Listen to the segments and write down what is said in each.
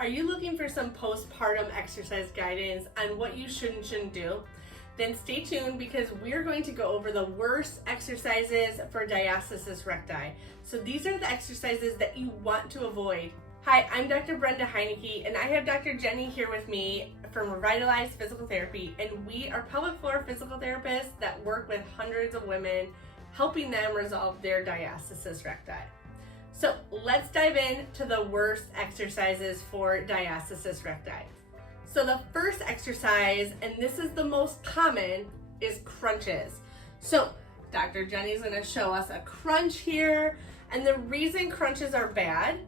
Are you looking for some postpartum exercise guidance on what you should and shouldn't do? Then stay tuned because we're going to go over the worst exercises for diastasis recti. So these are the exercises that you want to avoid. Hi, I'm Dr. Brenda Heineke, and I have Dr. Jenny here with me from Revitalized Physical Therapy, and we are pelvic floor physical therapists that work with hundreds of women, helping them resolve their diastasis recti. So let's dive into the worst exercises for diastasis recti. So the first exercise, and this is the most common, is crunches. So Dr. Jenny's gonna show us a crunch here, and the reason crunches are bad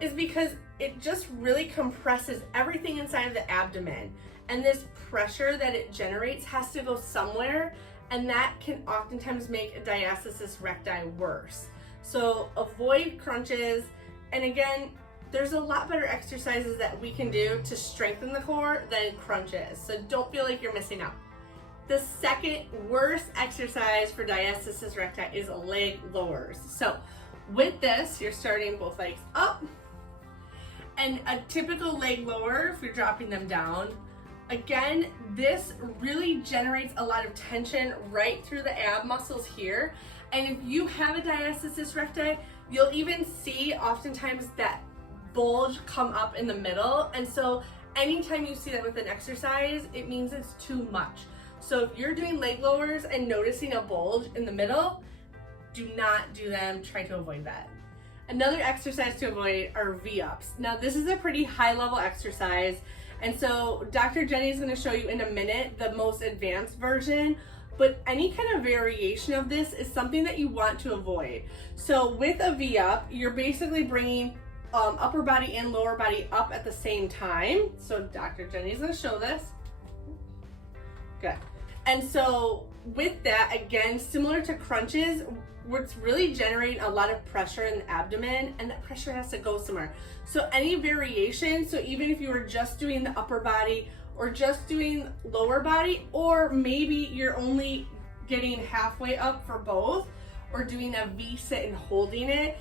is because it just really compresses everything inside of the abdomen, and this pressure that it generates has to go somewhere, and that can oftentimes make a diastasis recti worse. So avoid crunches, and again, there's a lot better exercises that we can do to strengthen the core than crunches, so don't feel like you're missing out. The second worst exercise for diastasis recti is leg lowers. So with this, you're starting both legs up, and a typical leg lower, if you're dropping them down, again, this really generates a lot of tension right through the ab muscles here. And if you have a diastasis recti, you'll even see oftentimes that bulge come up in the middle. And so anytime you see that with an exercise, it means it's too much. So if you're doing leg lowers and noticing a bulge in the middle, do not do them, try to avoid that. Another exercise to avoid are V-ups. Now this is a pretty high level exercise, and so Dr. Jenny is going to show you in a minute the most advanced version, but any kind of variation of this is something that you want to avoid. So with a V-up, you're basically bringing upper body and lower body up at the same time. So Dr. Jenny is going to show this. Good. And so with that, again, similar to crunches, what's really generating a lot of pressure in the abdomen, and that pressure has to go somewhere. So any variation, so even if you were just doing the upper body or just doing lower body, or maybe you're only getting halfway up for both, or doing a V sit and holding it,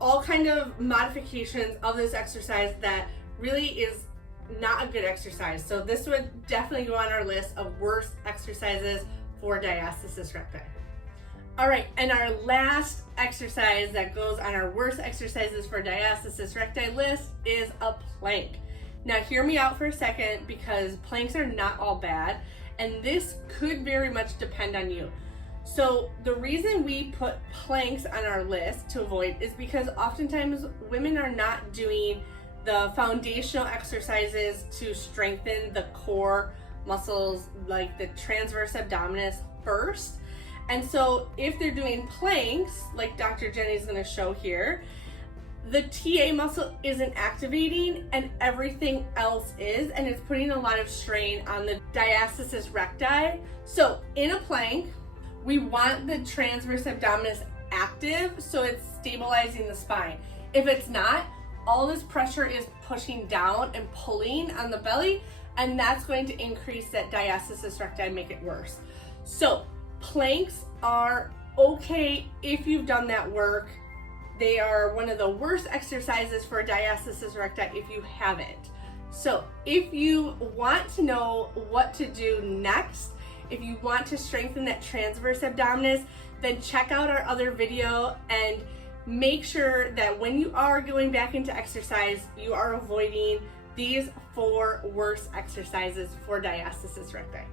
all kind of modifications of this exercise that really is not a good exercise. So this would definitely go on our list of worst exercises for diastasis recti. All right, and our last exercise that goes on our worst exercises for diastasis recti list is a plank. Now hear me out for a second, because planks are not all bad, and this could very much depend on you. So the reason we put planks on our list to avoid is because oftentimes women are not doing the foundational exercises to strengthen the core muscles, like the transverse abdominis first. And so if they're doing planks, like Dr. Jenny is going to show here, the TA muscle isn't activating and everything else is, and it's putting a lot of strain on the diastasis recti. So in a plank, we want the transverse abdominis active, so it's stabilizing the spine. If it's not, all this pressure is pushing down and pulling on the belly, and that's going to increase that diastasis recti and make it worse. So planks are okay if you've done that work. They are one of the worst exercises for diastasis recti if you haven't. So if you want to know what to do next, if you want to strengthen that transverse abdominis, then check out our other video and make sure that when you are going back into exercise, you are avoiding these 4 worst exercises for diastasis recti.